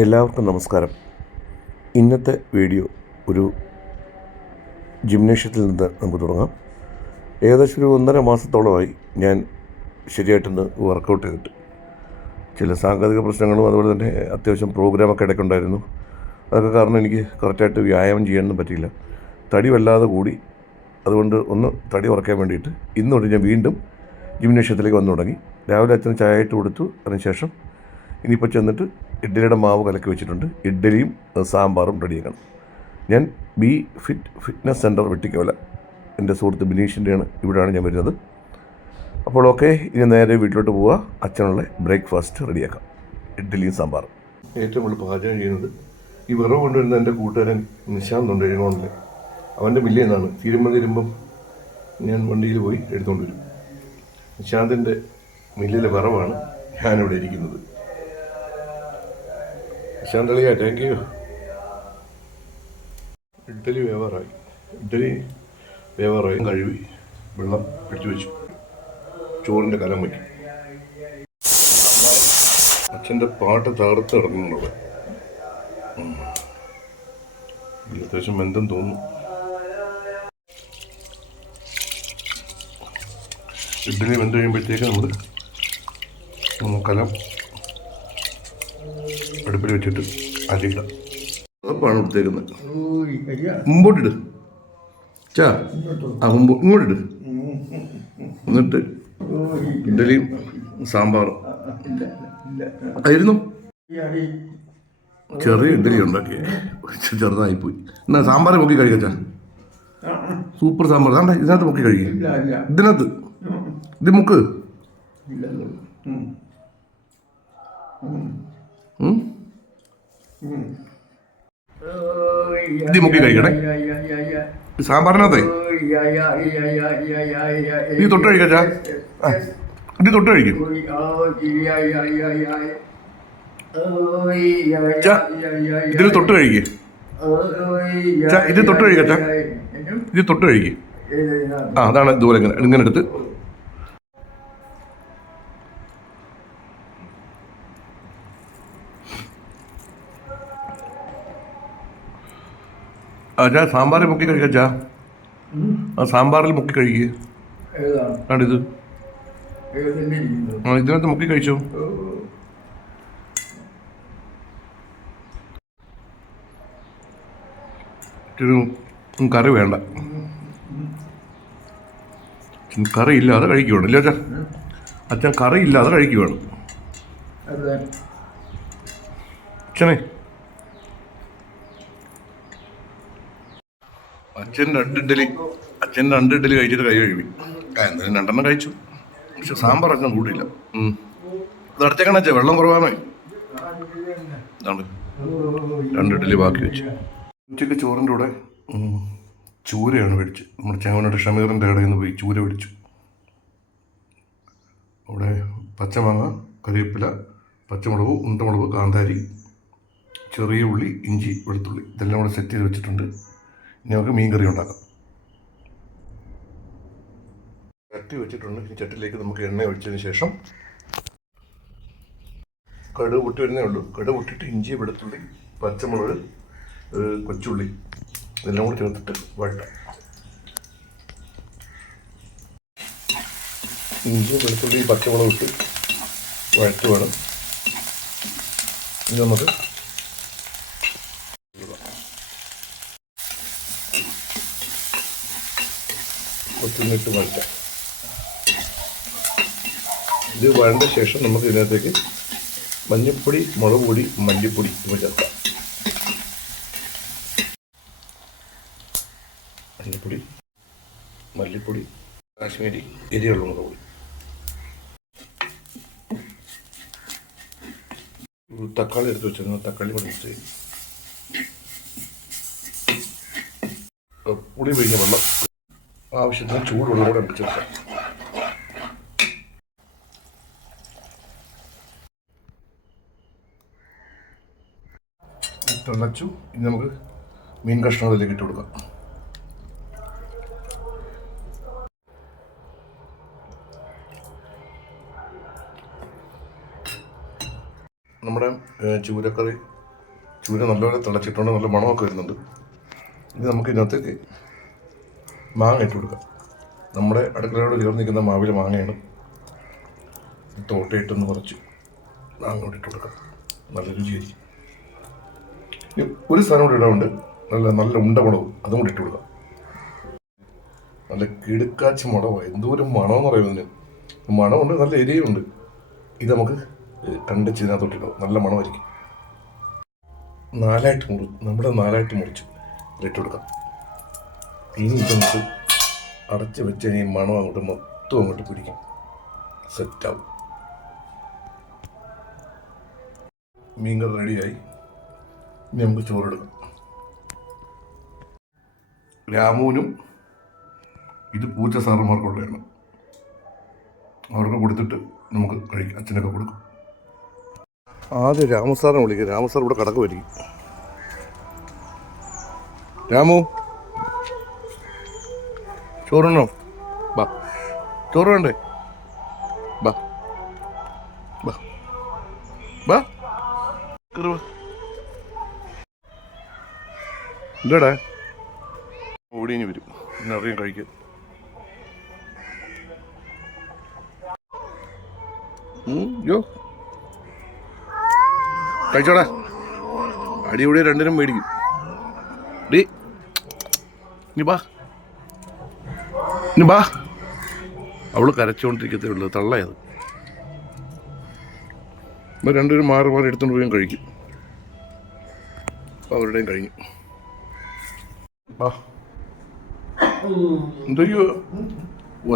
എല്ലാവർക്കും നമസ്കാരം. ഇന്നത്തെ വീഡിയോ ഒരു ജിംനേഷ്യത്തിൽ നിന്ന് നമുക്ക് തുടങ്ങാം. ഏകദേശം ഒരു ഒന്നര മാസത്തോളമായി ഞാൻ ശരിയായിട്ടൊന്ന് വർക്കൗട്ട് ചെയ്തിട്ട്. ചില സാങ്കേതിക പ്രശ്നങ്ങളും അതുപോലെ തന്നെ അത്യാവശ്യം പ്രോഗ്രാമൊക്കെ ഇടയ്ക്കുണ്ടായിരുന്നു അതൊക്കെ കാരണം എനിക്ക് കറക്റ്റായിട്ട് വ്യായാമം ചെയ്യാനൊന്നും പറ്റിയില്ല. തടി വല്ലാതെ കൂടി. അതുകൊണ്ട് ഒന്ന് തടി ഉറക്കാൻ വേണ്ടിയിട്ട് ഇന്നോട്ട് ഞാൻ വീണ്ടും ജിംനേഷ്യത്തിലേക്ക് വന്നു തുടങ്ങി. രാവിലെ അച്ഛന് ചായ ഇട്ട് കൊടുത്തു. അതിനുശേഷം ഇനിയിപ്പോൾ ചെന്നിട്ട് ഇഡ്ഡലിയുടെ മാവ് കലക്കി വെച്ചിട്ടുണ്ട്. ഇഡ്ഡലിയും സാമ്പാറും റെഡിയാക്കണം. ഞാൻ B fit fitness centre Vettikkavala എന്റെ സുഹൃത്ത് ബിനീഷിന്റെയാണ് ഇവിടെയാണ് ഞാൻ വരുന്നത്. അപ്പോൾ ഓക്കെ ഇനി നേരെ വീട്ടിലോട്ട് പോവുക. അച്ഛനുള്ള ബ്രേക്ക്ഫാസ്റ്റ് റെഡിയാക്കാം. ഇഡ്ഡലിയും സാമ്പാറും. ഏറ്റവും കൂടുതൽ പാചകം ചെയ്യുന്നത് ഈ വിറവ് കൊണ്ടുവരുന്ന എന്റെ കൂട്ടുകാരൻ നിശാന്ത് ഉണ്ട് എഴുകോണിൽ അവന്റെ മില്ലിൽ നിന്നാണ് തിരുമ്പം തിരുമ്പം ഞാൻ വണ്ടിയിൽ പോയി എടുത്തുകൊണ്ട് വരും. നിശാന്തിന്റെ മില്ലിലെ വിറവാണ് ഞാനിവിടെ ഇരിക്കുന്നത്. നിശാന്തളിയ താങ്ക് യു ഇഡ്ഡലി വേവറായി. ഇഡ്ഡലി വേവറായി. കഴുകി വെള്ളം പിടിച്ചു വെച്ചു. ചോറിന്റെ കലം വയ്ക്കും. അച്ഛന്റെ പാട്ട് തകർത്ത് കിടക്കുന്നുണ്ടവിടെ. ഉം. അത്യാവശ്യം ബന്ധം തോന്നുന്നു. ഇഡ്ഡലി വെന്ത് കഴിയുമ്പോഴത്തേക്ക് നമ്മൾ കലം അടുപ്പിൽ വെച്ചിട്ട് അരിയിടാം. എടുത്തേക്കുന്നത് മുമ്പോട്ടിട്. ചാ ആ മുമ്പ് ഇങ്ങോട്ടിട്. എന്നിട്ട് ഇഡലിയും സാമ്പാറും. ആയിരുന്നു? ചെറിയ ഇഡലി ഉണ്ടാക്കി ചെറുതായിപ്പോയി. എന്നാ സാമ്പാർ മുക്കി കഴിക്കച്ചാ സൂപ്പർ സാമ്പാർ. വേണ്ട ഇതിനകത്ത് മുക്കി കഴിക്കുക ഇതിനകത്ത്. ഇത് മുക്ക്? ഇത് മുക്കി കഴിക്കണേ. സാമ്പാറിനകത്തേ. ഇത് തൊട്ട് കഴിക്കാ ഇത് തൊട്ട് കഴിക്കും. ഇതിൽ തൊട്ട് കഴിക്കും. ഇത് തൊട്ട് കഴിക്കച്ചാ ഇത് തൊട്ട് കഴിക്കും. ആ അതാണ് ദൂരം ഇങ്ങനെ എടുത്ത് അച്ഛാ സാമ്പാറിൽ മുക്കി കഴിക്കച്ചാ ആ സാമ്പാറിൽ മുക്കി കഴിക്കുക ആണിത് ആ ഇതിനകത്ത് മുക്കി കഴിച്ചോ? കറി വേണ്ട. കറി ഇല്ലാതെ കഴിക്കുകയാണ് ഇല്ല അച്ഛാ? അച്ഛൻ കറി ഇല്ലാതെ കഴിക്കുകയാണ് അച്ഛനെ അച്ഛൻ രണ്ട് ഇഡ്ഡലി അച്ഛൻ രണ്ട് ഇഡ്ഡലി കഴിച്ചിട്ട് കൈ കഴുകി. എന്തായാലും രണ്ടെണ്ണം കഴിച്ചു. പക്ഷെ സാമ്പാർ അച്ഛൻ കൂടിയില്ല. ഇത് അടച്ചേക്കണ അച്ഛാ വെള്ളം കുറവാണേ. രണ്ട് ഇഡ്ഡലി ബാക്കി വെച്ച്. ഉച്ചയ്ക്ക് ചോറിന്റെ കൂടെ ചൂരയാണ് മേടിച്ച്. നമ്മുടെ ചേവനോട് ഷമീറിന്റെ കടയിൽ നിന്ന് പോയി ചൂര മേടിച്ചു. അവിടെ പച്ചമാങ്ങ കറിവേപ്പില പച്ചമുളക് ഉണ്ടമുളക് കാന്താരി ചെറിയ ഉള്ളി ഇഞ്ചി വെളുത്തുള്ളി ഇതെല്ലാം കൂടെ സെറ്റ് ചെയ്ത് വെച്ചിട്ടുണ്ട്. ഇനി നമുക്ക് മീൻ കറി ഉണ്ടാക്കാം. ചട്ടി വെച്ചിട്ടുണ്ട്. ഈ ചട്ടിലേക്ക് നമുക്ക് എണ്ണ ഒഴിച്ചതിന് ശേഷം കടുക് പൊട്ടി വരുന്നേ ഉള്ളൂ. കടുക് പൊട്ടിയിട്ട് ഇഞ്ചി വെളുത്തുള്ളി പച്ചമുളക് കൊച്ചുള്ളി ഇതെല്ലാം കൂടി ചേർത്തിട്ട് വഴട്ടാം ഇഞ്ചി വെളുത്തുള്ളി പച്ചമുളക് ഇട്ട് വഴറ്റ് വേണം ഇത് നമുക്ക് കൊച്ചുള്ളിട്ട് വഴറ്റാം ഇത് വഴണ്ട ശേഷം നമുക്ക് ഇതിനകത്തേക്ക് മഞ്ഞൾപ്പൊടി മുളക് പൊടി മല്ലിപ്പൊടി ഇവ ചേർക്കാം. മഞ്ഞൾപ്പൊടി മല്ലിപ്പൊടി കാശ്മീരി എരിയുള്ള മുളക് പൊടി. തക്കാളി എടുത്ത് വെച്ചിരുന്നു. തക്കാളി ഏഹ് പുളി പിഴിഞ്ഞ വെള്ളം ആവശ്യത്തിന് ചൂടുള്ള കൂടെ നമുക്ക് കൊടുക്കാം ഇനി നമുക്ക് മീൻ കഷ്ണങ്ങളിലേക്ക് ഇട്ട് കൊടുക്കാം. നമ്മുടെ ചൂരക്കറി ചൂര നല്ലപോലെ തിളച്ചിട്ടുണ്ട് നല്ല മണമൊക്കെ വരുന്നുണ്ട്. ഇനി നമുക്ക് ഇതിനകത്തേക്ക് മാങ്ങ ഇട്ട് കൊടുക്കുക. നമ്മുടെ അടുക്കളയോട് ചേർന്ന് നിൽക്കുന്ന മാവിൽ മാങ്ങയാണ് തോട്ടയിട്ടൊന്ന് കുറച്ച് മാങ്ങ കൂടി ഇട്ട് കൊടുക്കാം നല്ല രുചിയായിരിക്കും. ഒരു സാധനം കൂടി ഇടാറുണ്ട് നല്ല നല്ല ഉണ്ടമുളകും അതും കൂടി ഇട്ട് കൊടുക്കാം നല്ല കിടുക്കാച്ചി എന്തോ എന്തോരം മണമെന്ന് പറയുന്നതിന് മണമുണ്ട് നല്ല എരിയുണ്ട് ഇത് നമുക്ക് കണ്ട് ഇതിനകത്തോട്ടിടും നല്ല മണമായിരിക്കും. നാലായിട്ട് മുറി നമ്മുടെ നാലായിട്ട് മുറിച്ച് ഇട്ട് കൊടുക്കാം ഇനി ഇത് നമുക്ക് അടച്ച് വെച്ച് കഴിഞ്ഞാൽ മണം അങ്ങോട്ട് മൊത്തം അങ്ങോട്ട് പിടിക്കും. സെറ്റാവും മീൻകറി റെഡിയായി. ഇനി നമുക്ക് ചോറെടുക്കാം. രാമുവിനും ഇത് പൂച്ച സാറന്മാർക്കുള്ളതാണ് അവർക്ക് കൊടുത്തിട്ട് നമുക്ക് കഴിക്കാം. അച്ഛനൊക്കെ കൊടുക്കും. ആദ്യം രാമസാറിനെ വിളിക്കുക രാമസാർ ഇവിടെ കിടക്കുമായിരിക്കും. രാമു. ചോറുണ്ണോ? ബാ. ചോറ് വേണ്ടേ? ബാ. ബാ. ബാ. കേറ് വാ. എന്താടാ ഓടിഞ്ഞ് വരും. പിന്നെ അറിയാൻ കഴിക്കും ഉം, യോ കഴിച്ചോടാ. അടിപൊളി രണ്ടിനും മേടിക്കും. ഡി. ഇനി ബാ. ഇനി ബാ. അവൾ കരച്ചുകൊണ്ടിരിക്കത്തേ ഉള്ളൂ. തള്ളയത് രണ്ടുപേരും മാറി മാറി എടുത്തുകൊണ്ട് പോയും കഴിക്കും. അപ്പൊ അവരുടെയും കഴിഞ്ഞു. ബാ. എന്തയ്യോ?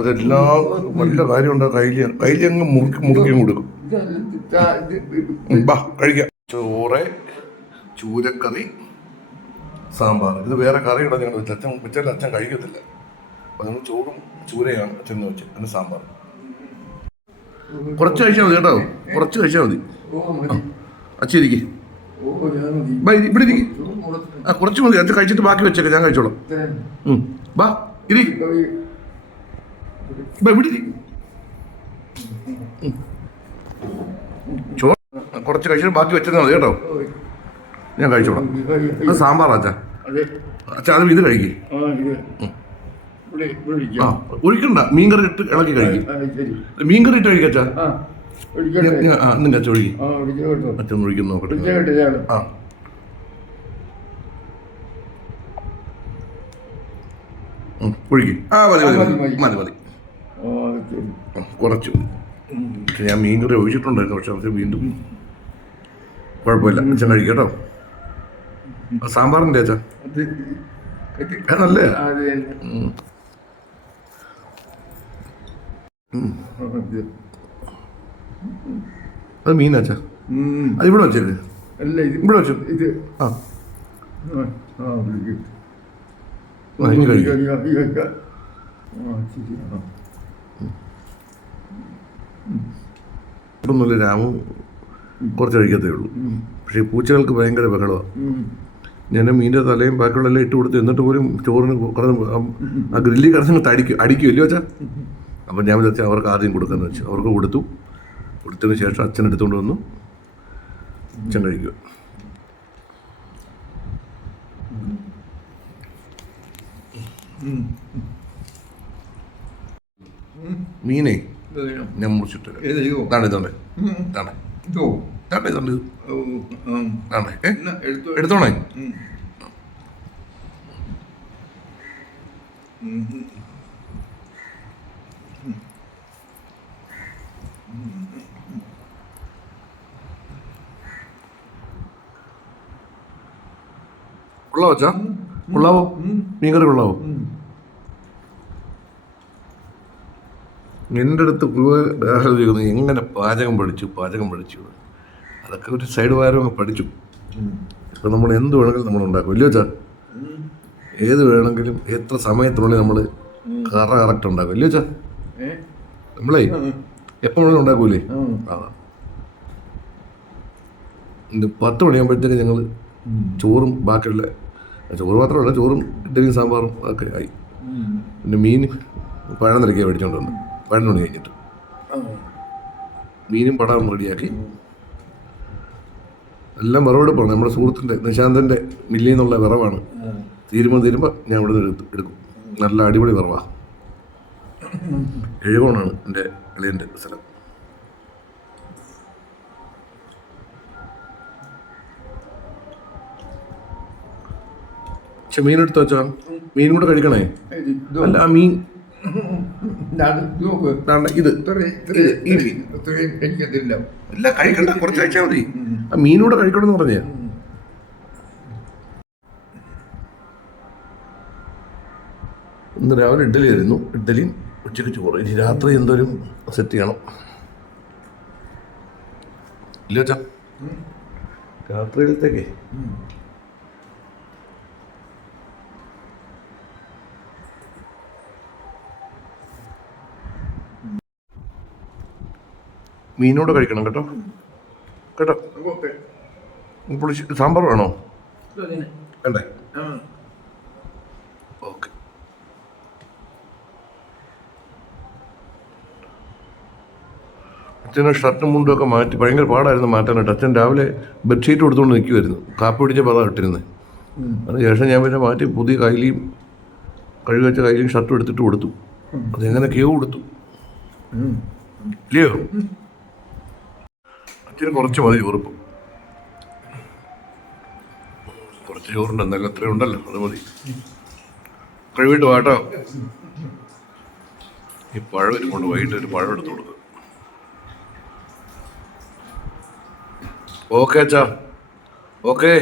അതെല്ലാം വല്ല കാര്യമുണ്ടോ? കയ്യിൽ കയ്യിൽ അങ്ങ് മുറുക്കി മുറുക്കി കൊടുക്കും. ബാ കഴിക്കാം. ചോറ് ചൂരക്കറി സാമ്പാർ. ഇത് വേറെ കറി ഇടാൻ ഞങ്ങൾ അച്ഛൻ അച്ഛൻ കഴിക്കത്തില്ല. അപ്പം നമ്മൾ ചോറും ചൂരയാണ് അച്ഛൻ എന്ന് വെച്ച്. അതിന് സാമ്പാർ കുറച്ച് കഴിച്ചാൽ മതി കേട്ടോ. കുറച്ച് കഴിച്ചാൽ മതി. അച്ഛരിക്ക് ഇവിടെ ഇരിക്കും. ആ കുറച്ച് മതി. അത് കഴിച്ചിട്ട് ബാക്കി വെച്ചേക്കാം. ഞാൻ കഴിച്ചോളാം. ബാ ഇരി. ബാ ഇവിടെ ഇരി. ചോറ് കുറച്ച് കഴിച്ചിട്ട് ബാക്കി വെച്ചാൽ മതി കേട്ടോ. ഞാൻ കഴിച്ചോളാം. അത് സാമ്പാർ അച്ഛാ. അതെ. അച്ഛാ അത് ഇത് കഴിക്കും. ആ. ഒഴിക്കണ്ട. മീൻകറി ഇട്ട് ഇളക്കി കഴിക്കും. മീൻകറി ഇട്ട് കഴിക്കാച്ചാ ആ ആ നിന്റെ അച്ഛൻ ഒഴിക്കുന്നു നോക്കട്ടെ. ആ. ഒഴുകി ആ മതി മതി മതി. മതി, കുറച്ച്. പക്ഷെ ഞാൻ മീൻകറി ഒഴിച്ചിട്ടുണ്ടായിരുന്നു. പക്ഷെ അത് വീണ്ടും കുഴപ്പമില്ല. അച്ഛൻ കഴിക്കും കേട്ടോ. സാമ്പാറിന്റെ അച്ഛാ. അത് ഇത് അത് മീൻ മീനാച്ചാ അത് ഇവിടെ വെച്ചല്ലേ അല്ല ഇത് ഇവിടെ വെച്ചു. ഇത് ആ. ഒന്നുമില്ല രാമു കുറച്ച് കഴിക്കത്തേ ഉള്ളൂ. പക്ഷേ പൂച്ചകൾക്ക് ഭയങ്കര ബഹളമാണ്. ഞാൻ മീന്റെ തലയും ബാക്കിയുള്ള എല്ലാം ഇട്ട് കൊടുത്ത് എന്നിട്ട് പോലും ചോറിന് കിടന്ന് ആ- ഗ്രില്ലി ഗ്രില്ലിൽ കിടന്ന് അടിക്കും അടിക്കും ഇല്ലയോ അച്ഛാ? അപ്പം ഞാൻ വിചാരിച്ചു അവർക്ക് ആദ്യം കൊടുക്കാമെന്ന് വെച്ചു അവർക്ക് കൊടുത്തു കൊടുത്തതിന് ശേഷം അച്ഛൻ എടുത്തുകൊണ്ട് വന്നു അച്ഛൻ കഴിക്കുക മീനേ. ഞാൻ മുറിച്ചിട്ട്? താണ്ടേ താണ്ടേ. താണ്ടേ? താണ്ടേ താണ്ടേ. എടുത്തോണേ ഉം. കൊള്ളാവോ അച്ഛാ കൊള്ളാവോ മീൻകറി കൊള്ളാവോ. എന്റെ അടുത്ത് ചോദിക്കുന്നത് എങ്ങനെ പാചകം പഠിച്ചു പാചകം പഠിച്ചു അതൊക്കെ ഒരു സൈഡ് വാരം അങ്ങ് പഠിച്ചു. ഇപ്പം നമ്മൾ എന്ത് വേണമെങ്കിലും നമ്മൾ ഉണ്ടാക്കും ഇല്ലയോ ചാ. ഏത് വേണമെങ്കിലും എത്ര സമയത്തിനുള്ളിൽ നമ്മൾ കറ കറക്റ്റ് ഉണ്ടാക്കും ഇല്ലയോ ചാ? നമ്മളേ ആ. എപ്പം വേണമെങ്കിലും ഉണ്ടാക്കൂലേ. ആ പത്ത് മണിയാകുമ്പോഴത്തേക്ക് ഞങ്ങൾ ചോറും ബാക്കിയുള്ള ചോറ് മാത്രമല്ല ചോറും ഇഡ്ഡലിയും സാമ്പാറും ഒക്കെ ആയി. പിന്നെ മീൻ പഴം നിരക്കിയാണ് മേടിച്ചോണ്ട് വന്നു പഴം മണി കഴിഞ്ഞിട്ട്. മീനും പടം റെഡിയാക്കി. എല്ലാം വിറവെടുപ്പാണ്. നമ്മുടെ സുഹൃത്തിന്റെ നിശാന്തന്റെ മില്ലിൽ നിന്നുള്ള വിറവാണ്. തീരുമ്പോൾ തീരുമ്പോൾ ഞാൻ ഇവിടെ നിന്ന് എടുത്ത് എടുക്കും. നല്ല അടിപൊളി വിറവാണ് എഴുകോണാണ് എന്റെ ഇളയന്റെ സ്ഥലം. പക്ഷെ മീൻ എടുത്തു വെച്ചാ? മീൻ കൂടെ കഴിക്കണേ? അല്ല ആ മീൻ. ഇത് കഴിക്കണ്ട കുറച്ച് കഴിച്ചാൽ മതി. ആ മീനൂടെ കഴിക്കണമെന്ന് പറഞ്ഞേ. ഇന്ന് രാവിലെ ഇഡ്ഡലി ആയിരുന്നു. ഇഡ്ഡലിയും ഉച്ചയ്ക്ക് ചോറ്. ഇനി രാത്രി എന്തോരും സെറ്റ് ചെയ്യണം? ഇല്ല രാത്രിയിലത്തേക്കേ. മീനോട് കഴിക്കണം കേട്ടോ. കേട്ടോ? പുളിശ്ശി സാമ്പാർ വേണോ? വേണ്ടേ? ഓക്കെ. അച്ഛനെ ഷർട്ടും മുണ്ടും ഒക്കെ മാറ്റി ഭയങ്കര പാടായിരുന്നു മാറ്റാനായിട്ട് അച്ഛൻ രാവിലെ ബെഡ്ഷീറ്റ് കൊടുത്തുകൊണ്ട് നിൽക്കുമായിരുന്നു കാപ്പി പിടിച്ച പദം ഇട്ടിരുന്നത് അതിനുശേഷം ഞാൻ പിന്നെ മാറ്റി പുതിയ കൈലിയും കഴുകി വെച്ച കൈലിയും ഷർട്ടും എടുത്തിട്ട് കൊടുത്തു. അതെങ്ങനെയൊക്കെയോ കൊടുത്തു. ഇല്ലയോ അച്ഛന് കുറച്ച് മതി ചോറിപ്പം കുറച്ച് ചോറുണ്ട് എന്തൊക്കെ അത്രയും ഉണ്ടല്ലോ അത് മതി. കഴിവിട്ട് വാട്ടോ. ഈ പഴം ഇരിക്കൊണ്ട് വൈകിട്ട് ഒരു പഴം എടുത്തു കൊടുക്കുക ഓക്കെ അച്ഛാ. ഓക്കെ.